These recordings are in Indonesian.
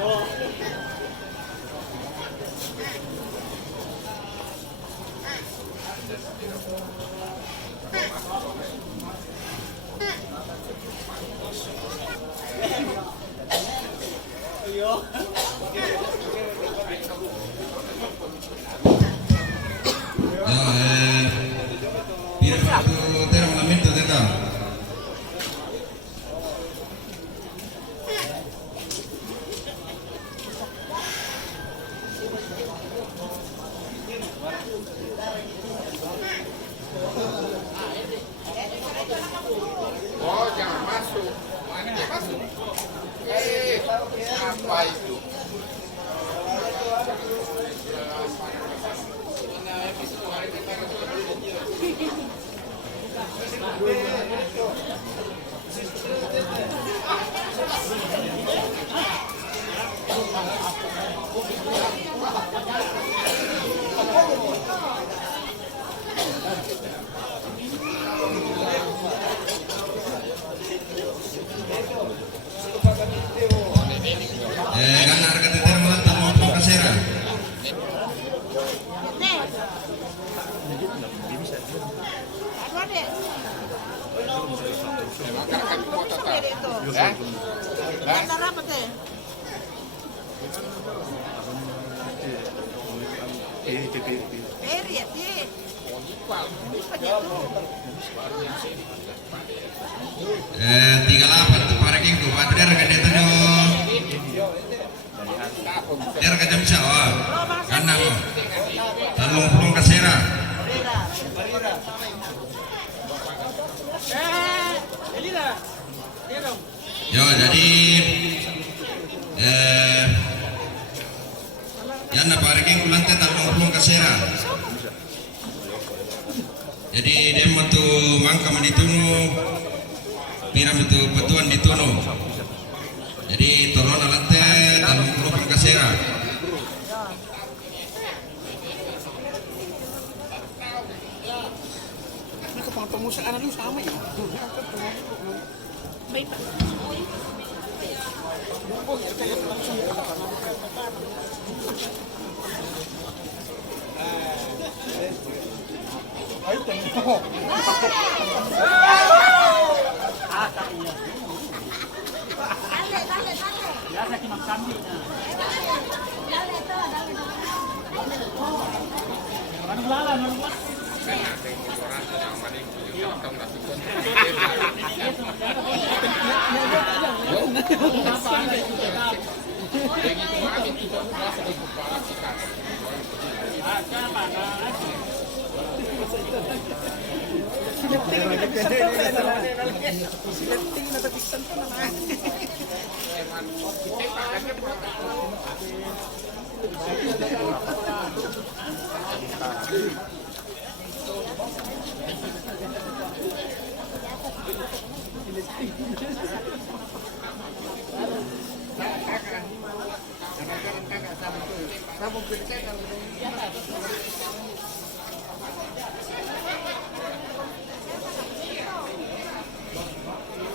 Oh, jangan masuk. Mana dia masuk? Apa itu? Karena harga tetap melantang maupun kasera. Tiga lapan tu parking tu padahal harga dia tu dia harga jam siapa? Karena talung pulung kasera. Yo jadi yang nak parking kulantai talung pulung kasera. Jadi dia matu mangka ditunu, piram itu petuan ditunu. Jadi tolong lantai talung pulung kasera. Pengusahaan lu sama ya? Baik Pak.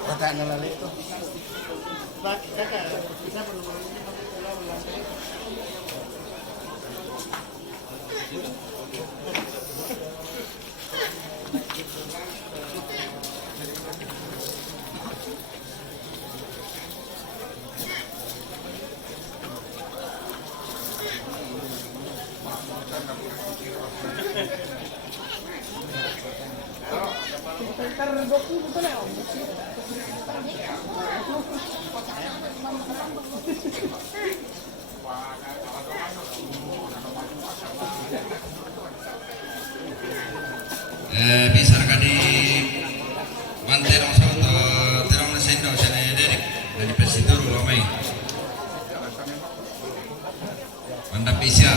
Kata nalali itu. Bisa kadi manterong sa terong na sendo sa Derek dari Pesidoro ramai. Mantap bisa.